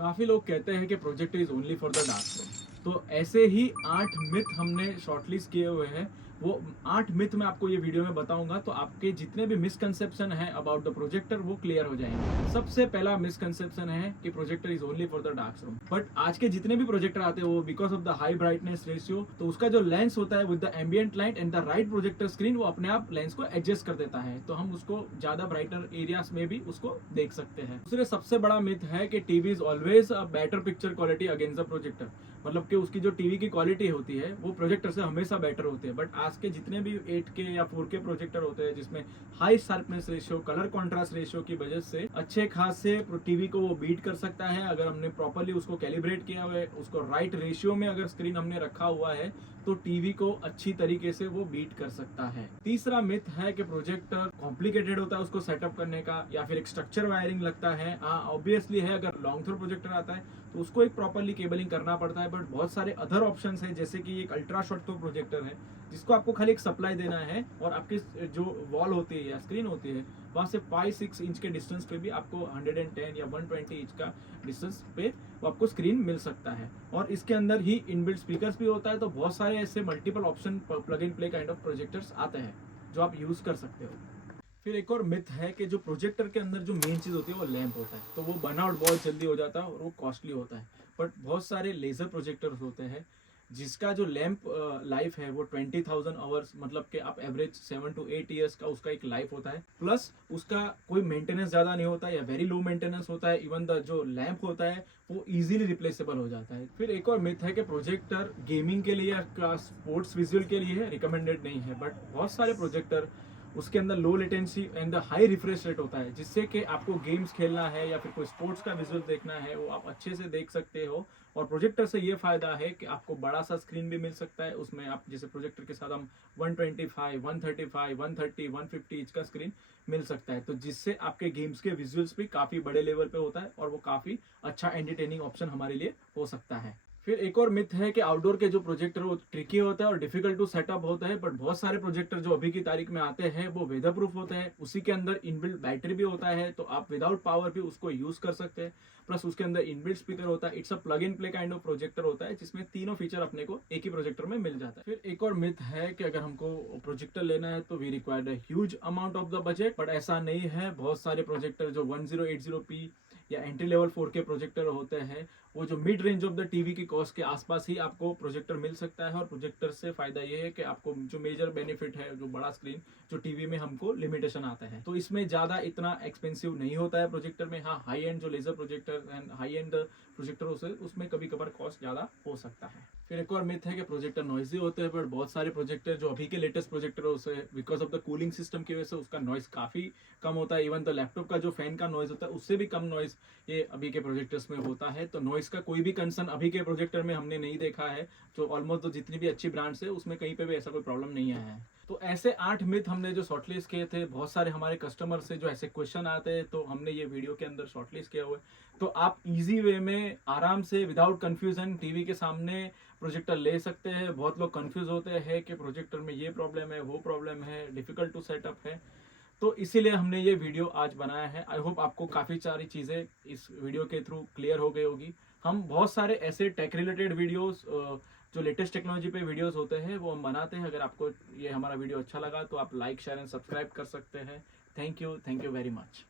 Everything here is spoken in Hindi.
काफ़ी लोग कहते हैं कि projector is only for the dark room. तो ऐसे ही 8 मिथ हमने शॉर्टलिस्ट किए हुए हैं। वो 8 मिथ मैं आपको ये वीडियो में बताऊंगा, तो आपके जितने भी मिसकंसेप्शन हैं अबाउट द प्रोजेक्टर वो क्लियर हो जाएंगे। सबसे पहला मिसकंसेप्शन है कि projector is only for the dark room. But आज के जितने भी प्रोजेक्टर आते हैं वो because of the high brightness ratio, तो उसका जो लेंस होता है with the ambient light and the right projector screen, वो अपने आप लेंस को एडजस्ट कर देता है, तो हम उसको ज्यादा ब्राइटर एरियाज में भी उसको देख सकते हैं। दूसरे सबसे बड़ा मिथ है कि TV is always a better picture quality against the projector. मतलब कि उसकी जो टीवी की क्वालिटी होती है वो प्रोजेक्टर से हमेशा बेटर होती है। बट आज के जितने भी 8K या 4K प्रोजेक्टर होते हैं जिसमें high sharpness ratio, colour contrast ratio की वजह से अच्छे खासे टीवी को वो बीट कर सकता है। अगर हमने प्रॉपरली उसको कैलिब्रेट किया हुआ है, उसको राइट रेशियो में अगर स्क्रीन हमने रखा हुआ है, तो टीवी को अच्छी तरीके से वो बीट कर सकता है। तीसरा मिथ है कि प्रोजेक्टर कॉम्प्लिकेटेड होता है उसको सेटअप करने का, या फिर एक स्ट्रक्चर वायरिंग लगता है। हाँ, ऑब्वियसली है, अगर लॉन्ग थ्रो प्रोजेक्टर आता है तो उसको एक प्रॉपरली केबलिंग करना पड़ता है। बट बहुत सारे अदर ऑप्शंस है, जैसे कि एक अल्ट्रा शॉर्ट थ्रो प्रोजेक्टर है जिसको आपको खाली एक सप्लाई देना है, और आपकी जो वॉल होती है या स्क्रीन होती है वहां से 5-6 इंच के डिस्टेंस पे भी आपको 110 या 120 इंच का डिस्टेंस पे वो आपको स्क्रीन मिल सकता है। और इसके अंदर ही इनबिल्ट स्पीकर्स भी होता है। तो बहुत सारे ऐसे multiple option plug in play kind of projectors आते हैं जो आप यूज कर सकते हो। फिर एक और मिथ है कि जो प्रोजेक्टर के अंदर जो मेन चीज़ होती है वो लैंप होता है, तो वो बर्नआउट बहुत जल्दी हो जाता है और वो कॉस्टली होता है। बट बहुत सारे लेज़र प्रोजेक्टर्स होते हैं जिसका जो लैंप लाइफ है वो 20,000 आवर्स, मतलब कि आप एवरेज 7 to 8 ईयर्स का उसका एक लाइफ होता है। प्लस उसका कोई मेंटेनेंस ज़्यादा नहीं होता या वेरी लो मेंटेनेंस होता है। इवन द जो लैंप होता है वो इजीली रिप्लेसेबल हो जाता है। फिर एक और मिथ है कि प्रोजेक्टर गेमिंग के लिए या स्पोर्ट्स विजुअल के लिए रिकमेंडेड नहीं है। बट बहुत सारे प्रोजेक्टर उसके अंदर low latency and high refresh rate होता है, जिससे कि आपको गेम्स खेलना है या फिर कोई स्पोर्ट्स का विजुअल देखना है वो आप अच्छे से देख सकते हो। और प्रोजेक्टर से ये फायदा है कि आपको बड़ा सा स्क्रीन भी मिल सकता है उसमें। आप जैसे प्रोजेक्टर के साथ हम 125, 135, 130, 150 इंच का स्क्रीन मिल सकता है, तो जिससे आपके गेम्स के विजुअल्स भी काफी बड़े लेवल पे होता है और वो काफी अच्छा एंटरटेनिंग ऑप्शन हमारे लिए हो सकता है। फिर एक और मिथ है कि आउटडोर के जो प्रोजेक्टर वो ट्रिकी होता है और डिफिकल्ट टू सेटअप होता है। बट बहुत सारे प्रोजेक्टर जो अभी की तारीख में आते हैं वो वेदर प्रूफ होते हैं, उसी के अंदर इनबिल्ट बैटरी भी होता है, तो आप विदाउट पावर भी उसको यूज कर सकते हैं। प्लस उसके अंदर इनबिल्ट स्पीकर होता है। It's a plug in play kind of projector होता है जिसमें तीनों फीचर अपने को एक ही प्रोजेक्टर में मिल जाता है। फिर एक और मिथ है कि अगर हमको प्रोजेक्टर लेना है तो we required a huge amount of the budget, but ऐसा नहीं है। बहुत सारे प्रोजेक्टर जो 1080p या एंट्री लेवल 4K प्रोजेक्टर होते हैं वो जो mid range of the TV की कॉस्ट के आसपास ही आपको प्रोजेक्टर मिल सकता है। और प्रोजेक्टर से फायदा ये है कि आपको जो मेजर बेनिफिट है, जो बड़ा स्क्रीन जो टीवी में हमको लिमिटेशन आता है, तो इसमें ज्यादा इतना एक्सपेंसिव नहीं होता है प्रोजेक्टर में। हाँ, हाई एंड जो laser projector and high end projector उसमें कभी कभार कॉस्ट ज्यादा हो सकता है। फिर एक और मिथ है कि प्रोजेक्टर नॉइजी होते हैं। बट बहुत सारे प्रोजेक्टर जो अभी के लेटेस्ट प्रोजेक्टर है उसे because of the cooling system की वजह से उसका नॉइज काफी कम होता है। इवन द लैपटॉप का जो फैन का नॉइज होता है उससे भी कम नॉइज ये अभी के प्रोजेक्टर्स में होता है। तो नॉइस का कोई भी कंसर्न अभी के प्रोजेक्टर में हमने नहीं देखा है। जो ऑलमोस्ट तो जितनी भी अच्छी ब्रांड्स है उसमें कहीं पे भी ऐसा कोई प्रॉब्लम नहीं आया है। तो ऐसे 8 मिथ हमने जो शॉर्टलिस्ट किए थे, बहुत सारे हमारे कस्टमर से जो ऐसे क्वेश्चन आते हैं तो हमने ये वीडियो के अंदर शॉर्टलिस्ट किया हुआ है। तो आप इजी वे में आराम से विदाउट कंफ्यूजन टीवी के सामने प्रोजेक्टर ले सकते हैं। बहुत लोग कंफ्यूज होते हैं कि प्रोजेक्टर में ये प्रॉब्लम है, वो प्रॉब्लम है, डिफिकल्ट टू सेटअप है, तो इसीलिए हमने ये वीडियो आज बनाया है। आई होप आपको काफ़ी सारी चीज़ें इस वीडियो के थ्रू क्लियर हो गई होगी। हम बहुत सारे ऐसे टेक रिलेटेड वीडियोस जो लेटेस्ट टेक्नोलॉजी पे वीडियोस होते हैं वो हम बनाते हैं। अगर आपको ये हमारा वीडियो अच्छा लगा तो आप लाइक, शेयर एंड सब्सक्राइब कर सकते हैं। Thank you very much.